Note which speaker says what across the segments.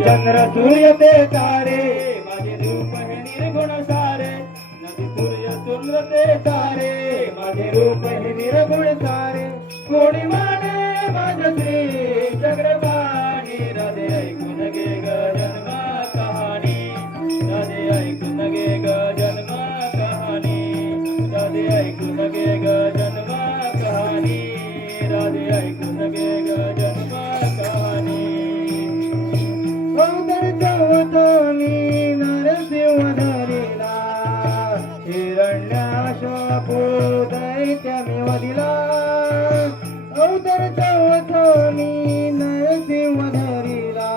Speaker 1: चंद्र सूर्य ते तारे माझे रूप हे निर्गुण सारे. नदी सूर्य चंद्र ते तारे माझे रूप हे निर्गुण सारे. कोणी माने माझ श्री चक्रपाणी अवतर चौथोनी नरसिंह धरिला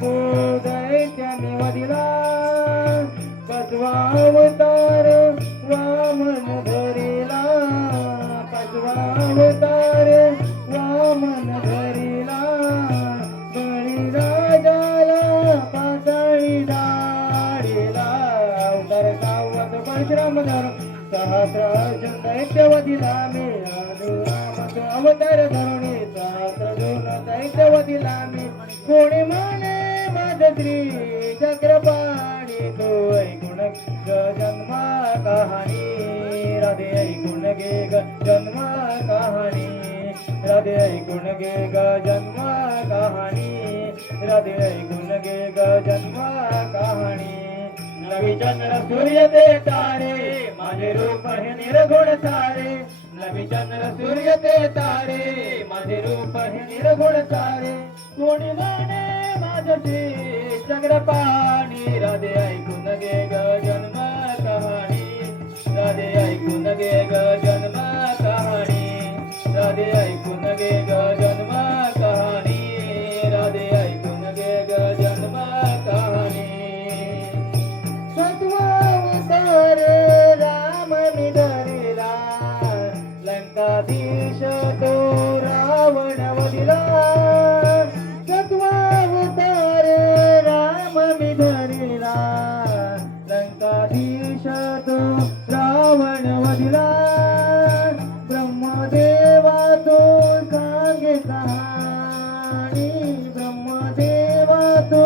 Speaker 1: बोधय दैत्य वदिला पद्मावतार वामन धरीला पद्मावतार वामन धरिला बळीराजाला पाताळी दारीला उतरता सावध परिश्रम धर सहस्र दैत्यवतीला मी अनुरामच अवतार धरणे सहस्र दोन दैत्यवतीला मी कोणी माने माझ श्री चक्रपाणी तो ऐकून ग जन्मा कहाणी राधे ऐकून गे ग जन्मा कहाणी राधे ऐकून घे ग जन्मा कहाणी राधे ऐकून घे ग जन्मा कहाणी. नवी चंद्र सूर्य ते तारे माझे रूप हे निर्गुण सारे. नवी चंद्र सूर्य ते तारे माझे रूप हे निर्गुण सारे. कोणी माने माझे चंद्रपा लंकाधीश तो रावण वदिला ब्रह्मदेवा तो सांगे कहाणी ब्रह्मदेवा तो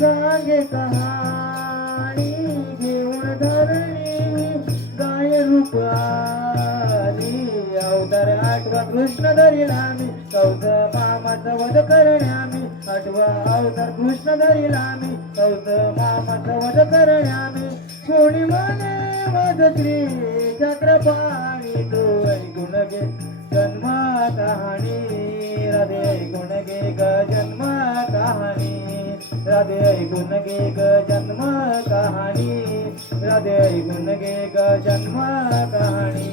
Speaker 1: सांगे कहाणी घेऊन धरणी गाय रूप आली अवतार आठवा कृष्ण धरिला मी कौत मामाचा वध करण्यामी आठवा अवतार कृष्ण धरिला मी कौत मामाचा वध करण्यामी कोणी माने वध चक्रपाणी तो ऐकून गे जन्मा कहाणी राधे ऐकून गे ग जन्मा कहाणी राधे ऐकून गे ग जन्म कहाणी राधे ऐकून गे ग जन्म कहाणी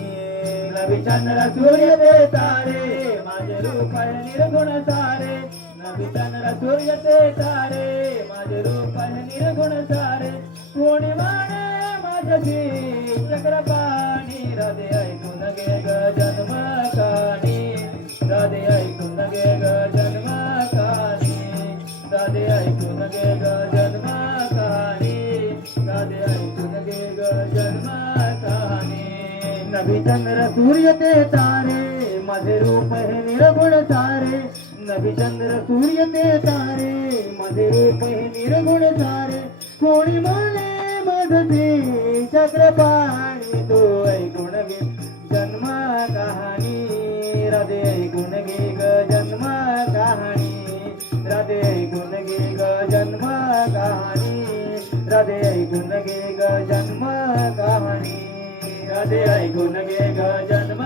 Speaker 1: नवी चंद्र सूर्य ते तारे माझे रूप निर्गुण सारे. नवी चंद्र सूर्य ते तारे माझे रूप निर्गुण सारे. ऐकून घे ग जन्म कहाणी राधे ऐकून घे ग जन्म कहाणी राधे ऐकून घे ग जन्म कहाणी नवी चंद्र सूर्य ते तारे माझे रूप हे निर्गुण सारे. नवी चंद्र सूर्य ते तारे माझे रूप हे निर्गुण सारे. कोणी माने मधते चक्रपाणी तो ऐकून अदे ऐकून गे ग जन्म कहाणी अदे ऐकून गे ग जन्म